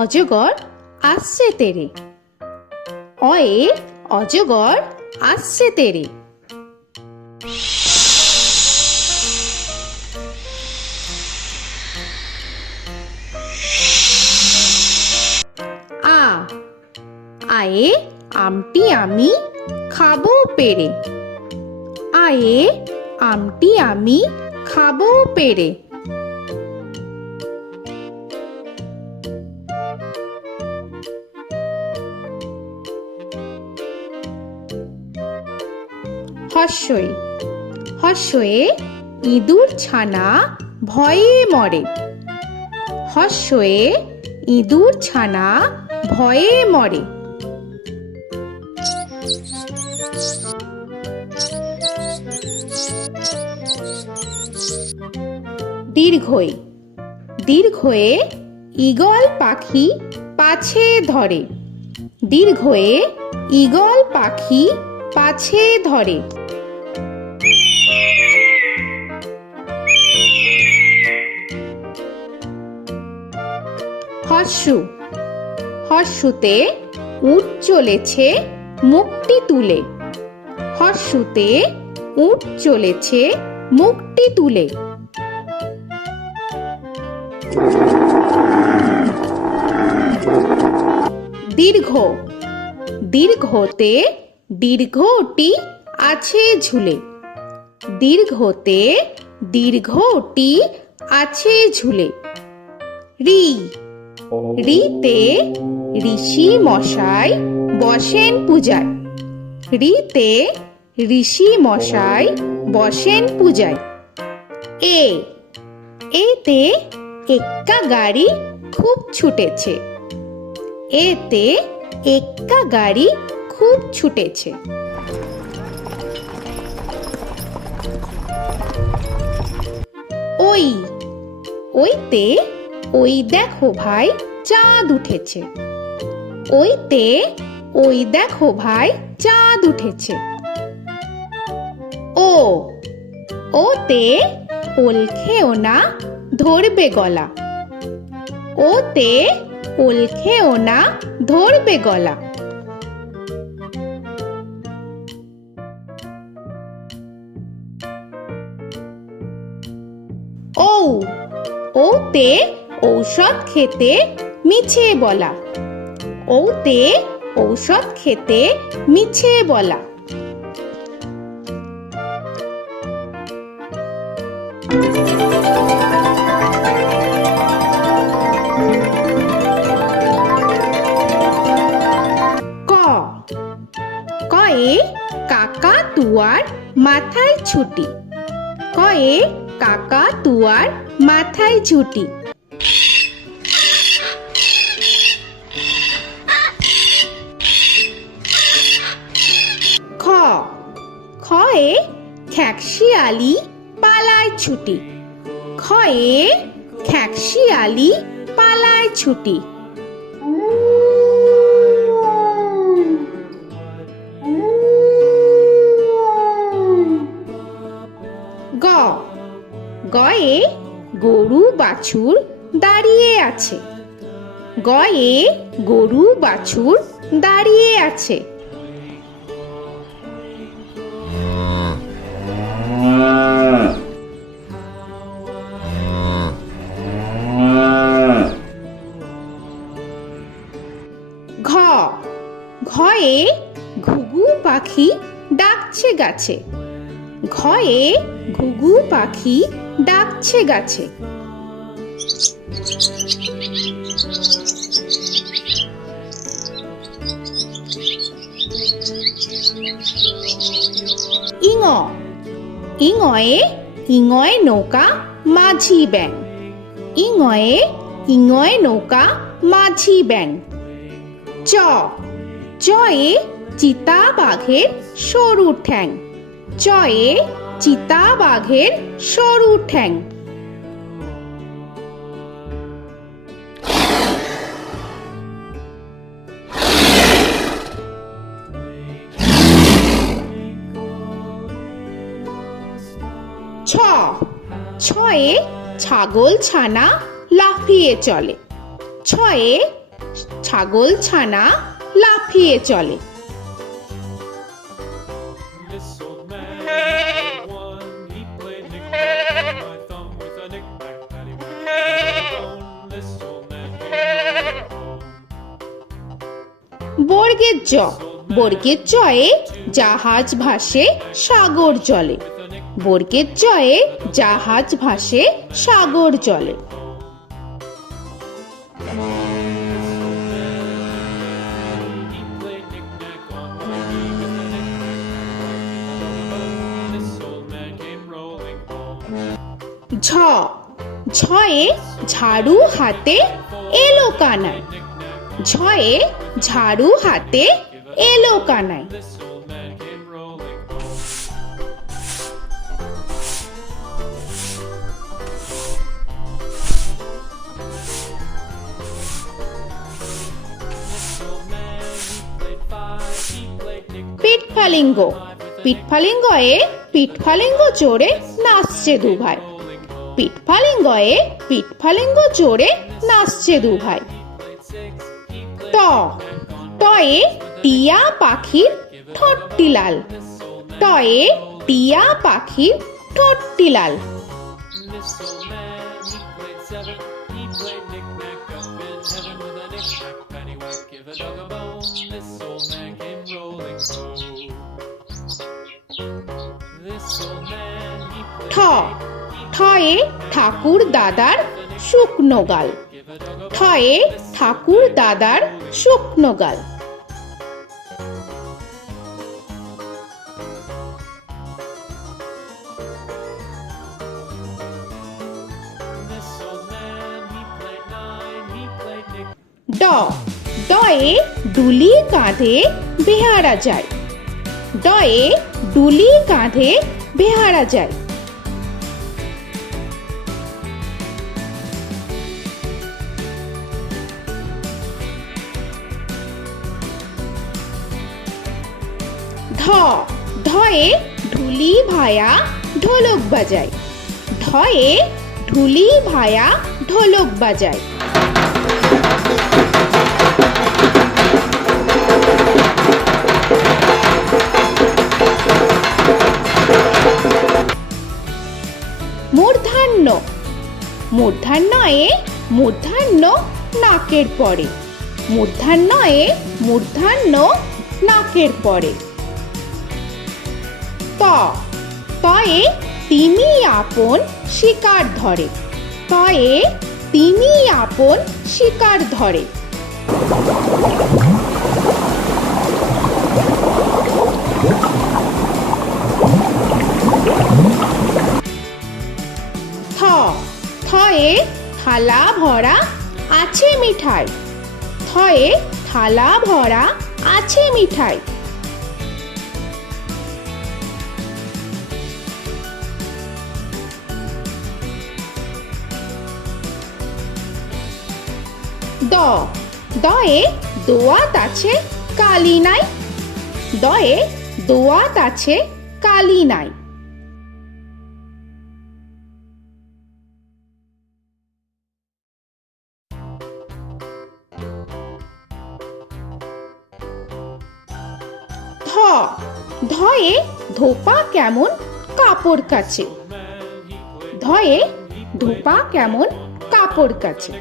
অজগর আসছে তেরে। অয়ে অজগর আসছে তেরে। আ আয়ে আমটি আমি খাবো পেরে। আয়ে আমটি আমি খাবো পেরে। হর্ষই হর্ষয়ে ইঁদুর ছানা ভয়ে মরে। হর্ষয়ে ইঁদুর ছানা ভয়ে মরে। দীর্ঘই দীর্ঘয়ে ঈগল পাখি পাছে ধরে। দীর্ঘয়ে ঈগল পাখি পাছে ধরে। হর্ষু হর্ষুতে উট চলেছে মুখটি তুলে। হর্ষুতে উট চলেছে মুখটি তুলে। দীর্ঘ দীর্ঘতে দীর্ঘটি আছে ঝুলে। দীর্ঘতে দীর্ঘটি আছে ঝুলে। রি রিতে ঋষি মশাই বসেন পূজায়। রিতে ঋষি মশাই বসেন পূজায়। এ এতে এক্কা গাড়ি খুব ছুটেছে। এতে এক্কা গাড়ি খুব ছুটেছে। ওই ওইতে ওই দেখো ভাই চাঁদ উঠেছে। ওইতে ওই দেখো ভাই চাঁদ উঠেছে। ও ওতে ওল খেও না ধরবে গলা। ওতে ওল খেও না ধরবে গলা। ঔ ওতে ঔষধ খেতে মিছে বলা। ওতে ঔষধ খেতে মিছে বলা। ক কয়ে কাকা তুয়ার মাথায় ছুটি। কয়ে কাকা তুয়ার মাথায় ছুটি। খ খয়ে খ্যাকশিয়ালি পালায় ছুটি। খয়ে খ্যাকশিয়ালি পালায় ছুটি। গ গয়ে গরু বাছুর দাঁড়িয়ে আছে। গয়ে গরু বাছুর দাঁড়িয়ে আছে। ঘ ঘয়ে ঘুঘু পাখি ডাকছে গাছে। ঘয়ে ঘুঘু পাখি ডাকছে গাছে। ইঙ ইঙয়ে ইঙয়ে নৌকা মাঝি ব্যাং। ইঙয়ে ইঙয়ে নৌকা মাঝি ব্যাং। চ চয়ে চিতা বাঘের সরু ঠ্যাং। চয়ে চিতা বাঘের সরু ঠ্যাং। ছ ছয়ে ছাগল ছানা লাফিয়ে চলে। ছয়ে ছাগল ছানা লাফিয়ে চলে। This old man had one. He played knick-knack on my thumb with a knick-knack, paddywhack, bone. This old man came rolling home. বর্গের জ, বর্গের জয়ে জাহাজ ভাসে সাগর জলে। বর্গের জয়ে জাহাজ ভাসে সাগর জলে। He played knick-knack on my knee with a knick-knack, bone. This old man came rolling home. ঝ, ঝয়ে ঝাড়ু হাতে এলো কানাই। ঝয়ে ঝাড়ু হাতে এলো Kanai. This old man came rolling home. This old man, he played five. He played knick-knack. পিঠফালিঙ্গ, পিঠফালিঙ্গয়ে পিঠফালিঙ্গ চড়ে নাচছে দু ভাই। পিঠফালিঙ্গয়ে পিঠফালিঙ্গ চড়ে নাচছে দু ভাই। ট, টয়ে টিয়া পাখির ঠোঁটটি লাল। টয়ে টিয়া পাখির ঠোঁটটি লাল। This old man, he played seven. He played knick-knack up in heaven with a knick-knack, paddywhack, give a dog a bone. This old man came rolling home. This old man, he ঠ, played ঠয়ে ঠাকুর দাদার শুকনো গাল। give a dog a ঠয়ে ঠাকুর দাদার শুকনো গাল। This old man, he played nine. He played knick. ড, ডয়ে ডুলি কাঁধে বেহারা যায়। ডয়ে ডুলি কাঁধে বেহারা যায়। ধ, ধয়ে ঢুলি ভায়া ঢোলক বাজায়। ধয়ে ঢুলি ভায়া ঢোলক বাজায়। মূর্ধন্য, মূর্ধন্যয়ে মূর্ধন্য নাকের পরে। মূর্ধন্যয়ে মূর্ধন্য নাকের পরে। ত, তয়ে তিমি আপন শিকার ধরে। তয়ে তিমি আপন শিকার ধরে। থ, থয়ে থালা ভরা আছে মিঠাই। থয়ে থালা ভরা আছে মিঠাই। দ, দয়ে দোয়াত আছে কালি নাই। দয়ে দোয়াত আছে কালি নাই। ধ, ধয়ে ধোপা কেমন কাপড় কাছে। ধয়ে ধোপা কেমন কাপড় কাছে।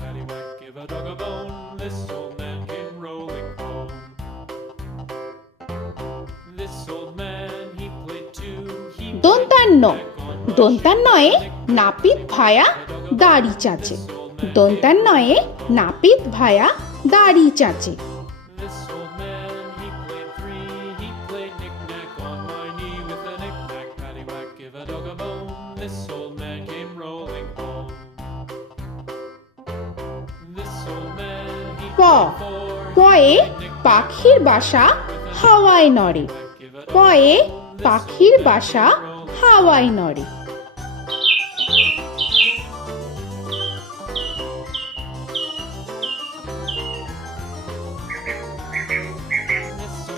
Paddywhack, give a dog a bone. This old man came rolling home. This old man, he played two. He দন্তান্ন, দন্তান্নয়ে নাপিত ভায়া দাড়ি চাচে। দন্তান্নয়ে নাপিত ভায়া দাড়ি চাচে। This old man, he played three. He played knick-knack on my knee with a knick-knack, paddywhack, give a dog a bone. This old man came rolling home. This old man, he প, played four. পয়ে পাখির বাসা হাওয়ায় নড়ে। পয়ে পাখির বাসা হাওয়ায় নড়ে।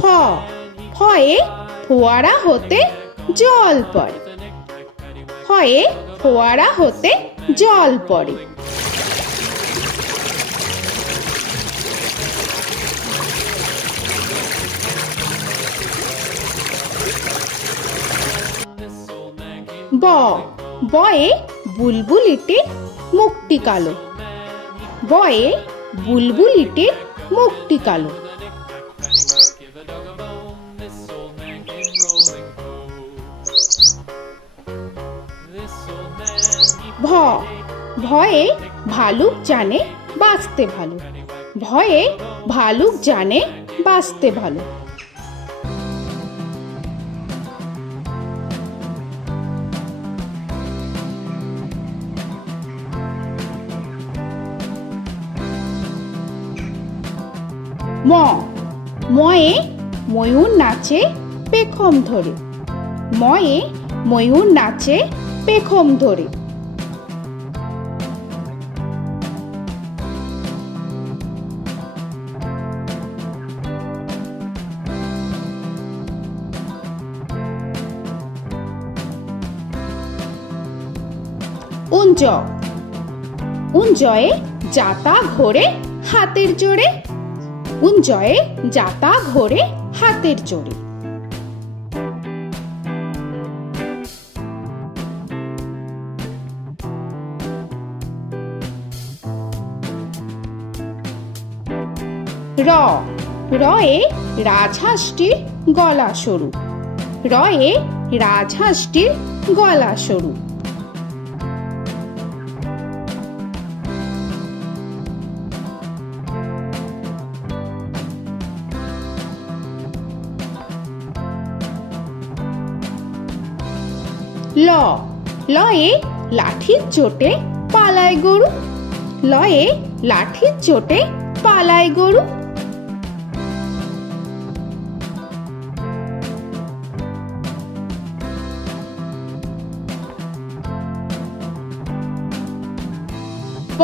ফ, ফয়ে ফোয়ারা হতে জল পড়ে। ফয়ে ফোয়ারা হতে জল পড়ে। ব বয়ে বুলবুলিটির মুখটি কালো। বয়ে বুলবুলিটির মুখটি কালো। Give a dog a bone, this old man came rolling home. This old man, he ভ ভয়ে ভালুক জানে বাঁচতে ভালো। ভয়ে ভালুক জানে বাঁচতে ভালো। ম ময়ে ময়ূর নাচে পেখম ধরে। ময়ে ময়ূর নাচে পেখম ধরে। উঞ্জ উঞ্জয়ে যাতা ঘোরে হাতের জোরে। উঞ্জয়ে যাতা ঘোরে হাতের জোরে। র রয়ে রাজহাঁসটির গলা সরু। রয়ে রাজহাঁসটির গলা সরু। ল লয়ে লাঠির চোটে পালায় গরু। লয়ে লাঠির চোটে পালায় গরু। ব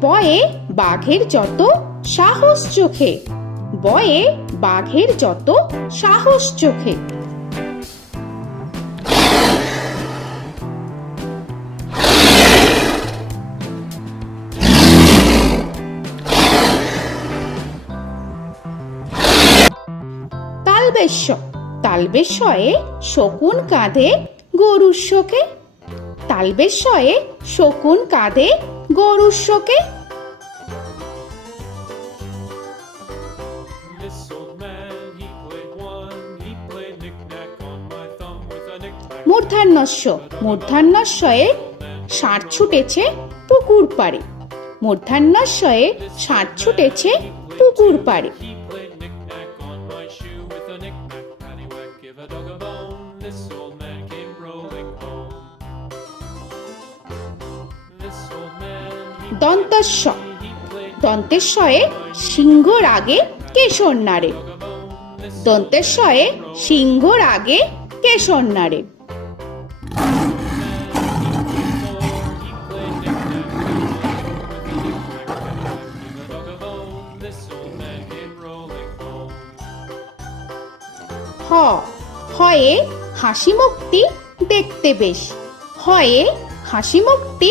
বয়ে বাঘের যত সাহস চোখে। বয়ে বাঘের যত সাহস চোখে। তালবেশ্য তালবেশ্যয়ে শকুন কাঁধে গরুর শোকে। তালবেশ্যয়ে শকুন কাঁধে গরুর শোকে। This old man, he played one, he played knick-knack on my thumb with a knick-knack. মূর্ধন্যস্য মূর্ধন্যস্বয়ে ষাঁড় ছুটেছে পুকুর পাড়ে। মূর্ধন্যস্বয়ে ষাঁড় ছুটেছে পুকুর পাড়ে। He played knick-knack on my shoe with a knick-knack, paddywhack, give a dog a bone. This old man came rolling home. This old man, দন্তস্ব he played দন্তেশ্বয়ে সিংহর আগে কেশর নাড়ে। dog a bone. This দন্তেশ্বয়ে সিংহর আগে কেশর নাড়ে। he played knick-knack on my shoe with a knick-knack, paddywhack, give a dog a bone. This old man came rolling home. হ হয়ে হাসি মুখটি দেখতে বেশ। হয়ে হাসি মুখটি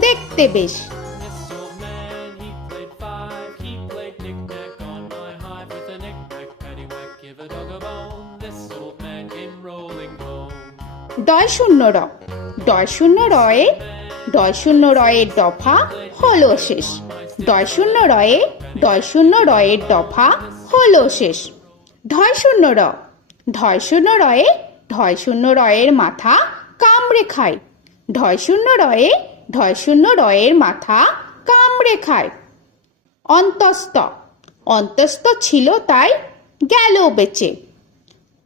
দেখতে বেশ। This old man, he played five, he played knick-knack on my hive with a knick-knack, paddywhack, give a dog a bone. This old man came rolling home. ডয় শূন্য র ডয় শূন্য রয়ে ডয় শূন্য রয়ের দফা হলো শেষ। ডয় শূন্য রয়ে ডয় শূন্য রয়ের দফা হলো শেষ। ঢয় শূন্য র ঢয় শূন্য রয়ে ঢয় শূন্য রয়ের মাথা কামড়ে খায়। ঢয় শূন্য রয়ে ঢয় শূন্য রয়ের মাথা কামড়ে খায়। অন্তস্থ অন্তস্থ ছিল তাই গেল বেঁচে।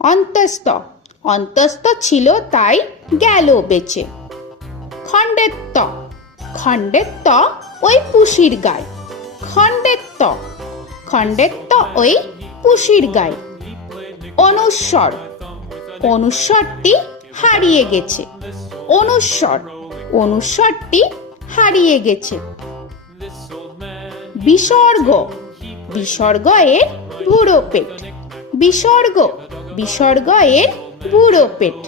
অন্তস্থ অন্তস্থ ছিল তাই গেল বেঁচে। খণ্ডেত্ব খণ্ডেত্ব ওই পুষির গায়। খণ্ডেত্ব খণ্ডেত্ব ওই পুষির গায়। অনুস্বর অনুস্বরটি হারিয়ে গেছে। অনুস্বর অনুস্বরটি হারিয়ে গেছে। This old man, বিসর্গ বিসর্গ এর বুড়ো পেট। বিসর্গ বিসর্গ এর বুড়ো পেট।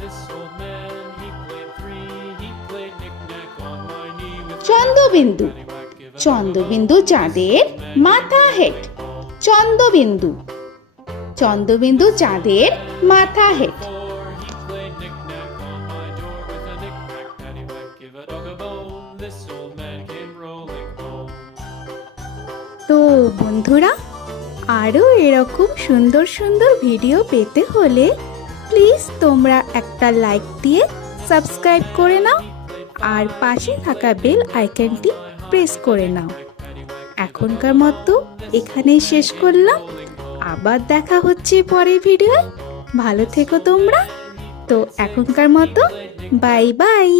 this old man, he played three, he played knick-knack on my knee with Chandrabindu paddywhack, give a Chandrabindu চাঁদের মাথা হেট। চন্দ্রবিন্দু চন্দ্রবিন্দু চাঁদের মাথা head. Before he played knick-knack on my door with a knick-knack, paddywhack, give a dog a bone. This old man came rolling home. তো বন্ধুরা, আরও এরকম সুন্দর সুন্দর ভিডিও পেতে হলে প্লিজ তোমরা একটা লাইক দিয়ে সাবস্ক্রাইব করে নাও আর পাশে থাকা বেল আইকনটি প্রেস করে নাও। এখনকার মতো এখানেই শেষ করলাম, আবার দেখা হচ্ছে পরের ভিডিও। ভালো থেকো তোমরা। তো এখনকার মতো বাই বাই।